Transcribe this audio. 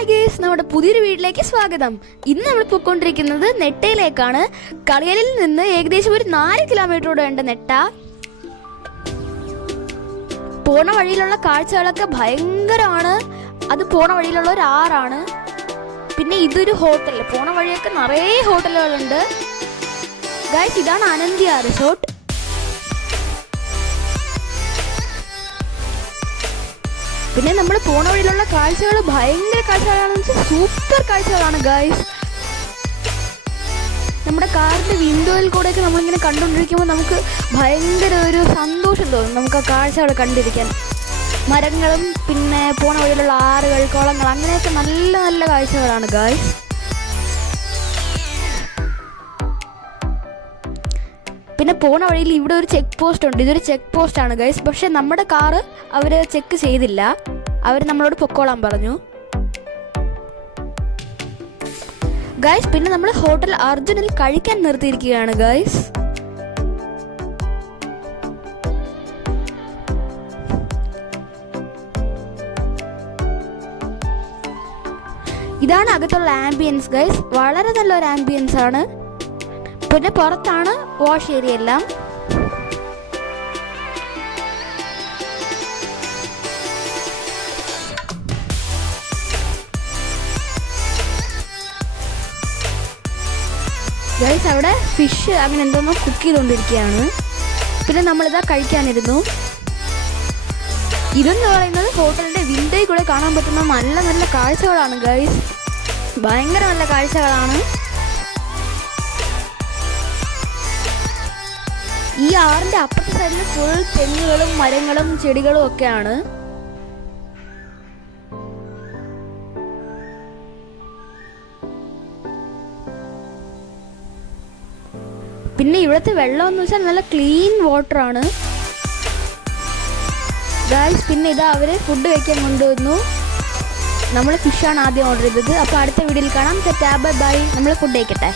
Hi guys, നമ്മുടെ പുതിയൊരു വീട്ടിലേക്ക് സ്വാഗതം. ഇന്ന് നമ്മൾ പോയിക്കൊണ്ടിരിക്കുന്നത് നെട്ടയിലേക്കാണ്. കളിയലിൽ നിന്ന് ഏകദേശം ഒരു 4 കിലോമീറ്ററോട് വേണ്ട നെട്ട. പോണ വഴിയിലുള്ള കാഴ്ചകളൊക്കെ ഭയങ്കരമാണ്. അത് പോണ വഴിയിലുള്ള ഒരു ആറാണ്. പിന്നെ ഇതൊരു ഹോട്ടൽ. പോണ വഴിയൊക്കെ നിറയെ ഹോട്ടലുകളുണ്ട്. ഗൈസ്, ഇതാണ് അനന്ത്യ റിസോർട്ട്. പിന്നെ നമ്മൾ പോണ വഴിയിലുള്ള കാഴ്ചകൾ ഭയങ്കര കാഴ്ചകളാണെന്ന് വെച്ചാൽ സൂപ്പർ കാഴ്ചകളാണ് ഗൈസ്. നമ്മുടെ കാറിന്റെ വിൻഡോയിൽ കൂടെയൊക്കെ നമ്മളിങ്ങനെ കണ്ടുകൊണ്ടിരിക്കുമ്പോൾ നമുക്ക് ഭയങ്കര ഒരു സന്തോഷം തോന്നും. നമുക്ക് ആ കാഴ്ചകൾ കണ്ടിരിക്കാൻ. മരങ്ങളും പിന്നെ പോണ വഴിയിലുള്ള ആറുകൾ, കുളങ്ങൾ, അങ്ങനെയൊക്കെ നല്ല നല്ല കാഴ്ചകളാണ് ഗൈസ്. പിന്നെ പോണ വഴിയിൽ ഇവിടെ ഒരു ചെക്ക് പോസ്റ്റ് ഉണ്ട്. ഇതൊരു ചെക്ക് പോസ്റ്റ് ആണ് ഗൈസ്. പക്ഷെ നമ്മുടെ കാറ് അവർ ചെക്ക് ചെയ്തില്ല. അവർ നമ്മളോട് പൊക്കോളാൻ പറഞ്ഞു ഗൈസ്. പിന്നെ നമ്മൾ ഹോട്ടൽ അർജുനിൽ കഴിക്കാൻ നിർത്തിയിരിക്കുകയാണ് ഗൈസ്. ഇതാണ് അകത്തുള്ള ആംബിയൻസ് ഗൈസ്. വളരെ നല്ലൊരു ആംബിയൻസ് ആണ്. പിന്നെ പുറത്താണ് വാഷ് ഏരിയ എല്ലാം. ഗൈസ്, അവിടെ ഫിഷ് അങ്ങനെ എന്തോന്നോ കുക്ക് ചെയ്തുകൊണ്ടിരിക്കുകയാണ്. പിന്നെ നമ്മളിതാ കഴിക്കാനിരുന്നു. ഇതെന്ന് പറയുന്നത് ഹോട്ടലിന്റെ വിൻഡോയിൽ കൂടെ കാണാൻ പറ്റുന്ന നല്ല നല്ല കാഴ്ചകളാണ് ഗൈസ്. ഭയങ്കര നല്ല കാഴ്ചകളാണ്. ഈ ആറിന്റെ അപ്പുറത്തെ സൈഡിൽ ഫുൾ തെങ്ങുകളും മരങ്ങളും ചെടികളും ഒക്കെയാണ്. പിന്നെ ഇവിടുത്തെ വെള്ളം എന്ന് വെച്ചാൽ നല്ല ക്ലീൻ വാട്ടർ ആണ് ഗൈസ്. പിന്നെ ഇതാ അവര് ഫുഡ് കഴിക്കാൻ കൊണ്ടുവന്നു. നമ്മൾ ഫിഷാണ് ആദ്യം ഓർഡർ ചെയ്തത്. അപ്പോൾ അടുത്ത വീഡിയോയിൽ കാണാം. ബൈ. നമ്മൾ ഫുഡ് കഴിക്കട്ടെ.